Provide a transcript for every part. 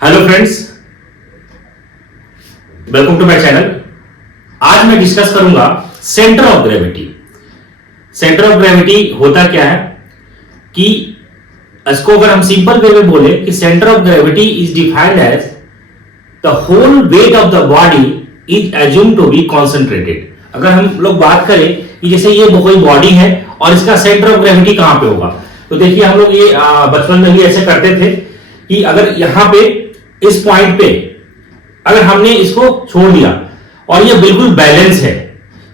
Hello friends, welcome to my channel. आज मैं discuss करूंगा centre of gravity. Centre of gravity होता क्या है कि इसको अगर हम सिंपल वे में बोले कि centre of gravity is defined as the whole weight of the body is assumed to be concentrated. अगर हम लोग बात करें कि जैसे ये कोई बॉडी है और इसका सेंटर ऑफ ग्रेविटी कहां पे होगा, तो देखिए हम लोग ये बचपन में भी ऐसे करते थे कि अगर यहां पे इस पॉइंट पे अगर हमने इसको छोड़ दिया और ये बिल्कुल बैलेंस है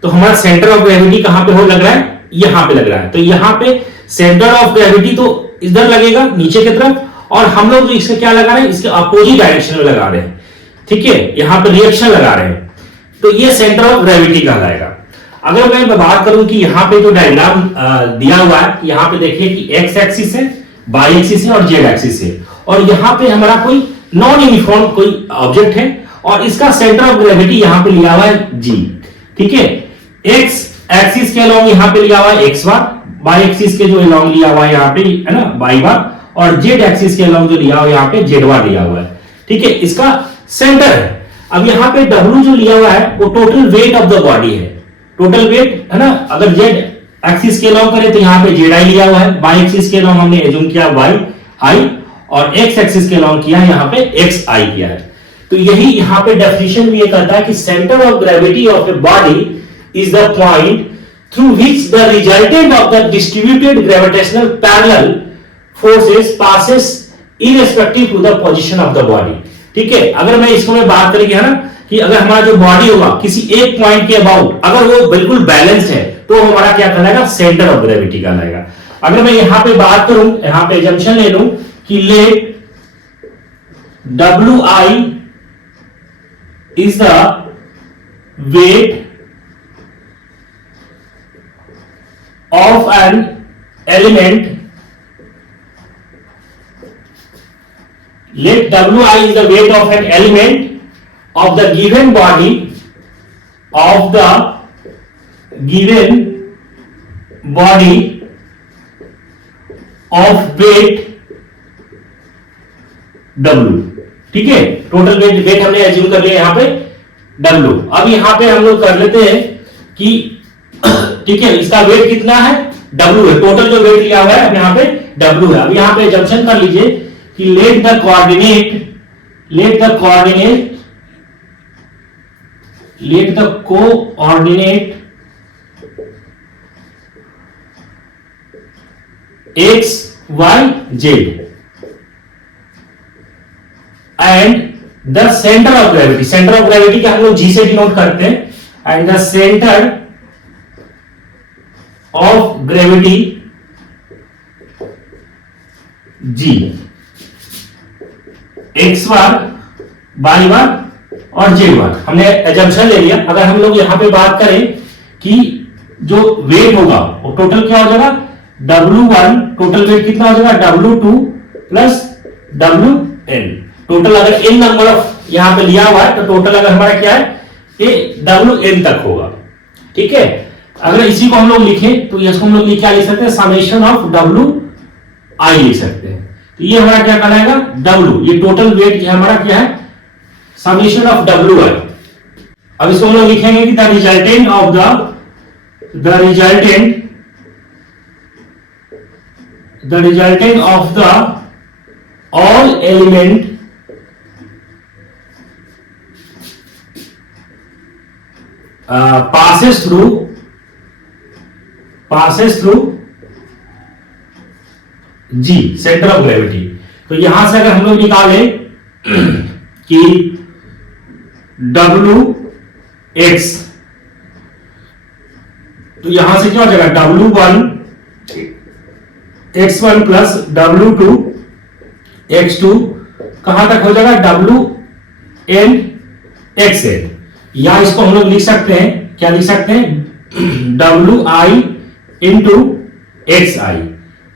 तो हमारा सेंटर ऑफ ग्रेविटी कहां पे हो लग रहा है, यहां पे लग रहा है। तो यहां पे सेंटर ऑफ ग्रेविटी तो इधर लगेगा नीचे की तरफ, और हम लोग जो इससे क्या लगा रहे हैं, इसके अपोजिट डायरेक्शन में लगा रहे हैं। ठीक है, यहां पे रिएक्शन लगा रहे हैं, तो ये सेंटर ऑफ ग्रेविटी कहलाएगा। अगर मैं बात करूं कि यहां पे जो डायग्राम दिया हुआ है, यहां पे देखिए कि एक्स एक्सिस है, वाई एक्सिस है और जेड एक्सिस है, और यहां पे हमारा कोई नॉन यूनिफॉर्म कोई ऑब्जेक्ट है और इसका सेंटर ऑफ ग्रेविटी यहां पे लिया हुआ है जी। ठीक है, एक्स एक्सिस के अलोंग यहां पे लिया हुआ है एक्स बार, वाई एक्सिस के जो अलोंग लिया हुआ है यहां पे है ना वाई बार, और जेड एक्सिस के अलोंग जो लिया हुआ है यहां पे जेड बार लिया हुआ है। ठीक है, इसका सेंटर है। अब यहां पे डब्ल्यू जो लिया हुआ है वो total weight of the body है, टोटल वेट है ना। अगर जेड एक्सिस के अलोंग करें तो यहां पे जेड आई लिया हुआ है, वाई एक्सिस के अलोंग हमने एज्यूम किया वाई आई, और एक्स एक्सिस के अलोंग किया है यहां पे एक्स आई किया है। तो यही यहां पे डेफिनेशन भी ये कहता है कि centre of gravity of a body is the point through which the resultant of the distributed gravitational parallel forces passes irrespective to the position of the body. ठीक है, अगर मैं इसको में बात करेंगे है ना कि अगर हमारा जो बॉडी होगा किसी एक पॉइंट के अबाउट अगर वो बिल्कुल बैलेंस है तो हमारा क्या कहलाएगा, सेंटर ऑफ ग्रेविटी कहलाएगा। अगर मैं यहां पे बात करूं, यहां पे जंक्शन ले लूं कि late Wi is the weight of an element, let Wi is the weight of an element of the given body of the given body of weight W। ठीक है, टोटल वेट हमने एज्यूम कर लिया यहां पे W। अब यहां पे हम लोग कर लेते हैं कि ठीक है इसका वेट कितना है, W है, टोटल जो वेट लिया हुआ है यहां पे W है। अब यहां पे जंक्शन कर लीजिए कि let the coordinate x y z and the centre of gravity, centre of gravity का हम लोग जी से डिनोट करते हैं, and the centre of gravity G, X bar, Y bar और जेड बार हमने एजम्पशन ले लिया। अगर हम लोग यहां पे बात करें कि जो वेट होगा वो टोटल क्या हो जाएगा, W1 टोटल वेट कितना हो जाएगा, W2 प्लस Wn। टोटल अगर n नंबर ऑफ यहां पे लिया हुआ है तो टोटल अगर हमारा क्या है, ये Wn तक होगा। ठीक है, अगर इसी को हम लोग लिखें तो इसको हम लोग क्या लिख सकते हैं, समेशन ऑफ Wi लिख सकते हैं। तो ये हमारा क्या कहलाएगा, W, ये टोटल वेट हमारा क्या है, समेशन ऑफ Wi। अब इसको हम लोग लिखेंगे कि the resultant of the all element passes through G, centre of gravity. तो यहां से अगर हम लोग निकाले कि Wx, तो यहां से क्या हो जाएगा, W1 x1 plus W2 x2 कहां तक हो जाएगा, Wn xn, या इसको हम लोग लिख सकते हैं, क्या लिख सकते हैं, Wi इंटू एक्स आई,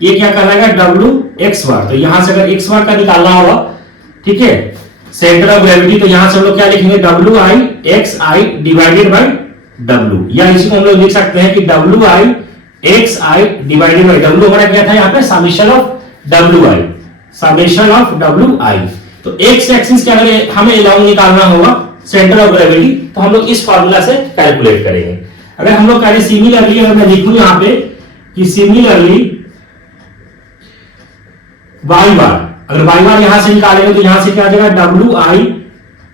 ये क्या कहलाएगा, W x बार। तो यहां से अगर x बार का निकालना होगा, ठीक है, सेंटर ऑफ ग्रेविटी, तो यहां से हम लोग क्या लिखेंगे, Wi x i divided by W, या इसी को हम लोग लिख सकते हैं कि Wi x i divided by W हमारा क्या था यहाँ पे, summation of Wi, summation of Wi। तो एक्स एक्सिस के अगर हमें अलाउंग निकालना होगा सेंटर ऑफ ग्रेविटी, तो हम लोग इस फार्मूला से कैलकुलेट करेंगे। अगर हम लोग करें सिमिलरली, अगर मैं लिखूं यहां पे कि सिमिलरली वाई बार, अगर वाई बार यहां से निकालेंगे तो यहां से क्या आ जाएगा, W I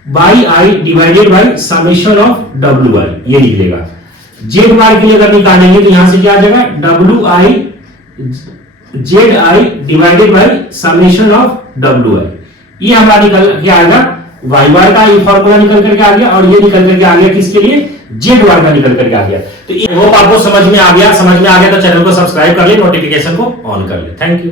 by I divided by summation of W I, ये निकलेगा। जेड बार के लिए अगर निकालेंगे तो यहां से क्या आ जाएगा, W I Z I divided by summation of W I, ये हमारा निकल के आएगा वाई बार का, ये फॉर्मूला निकल करके आ गया, और ये निकल करके आ गया किसके लिए, जेड बार का निकल करके आ गया। तो ये होप आपको समझ में आ गया। समझ में आ गया तो चैनल को सब्सक्राइब कर ले, नोटिफिकेशन को ऑन कर ले। Thank you.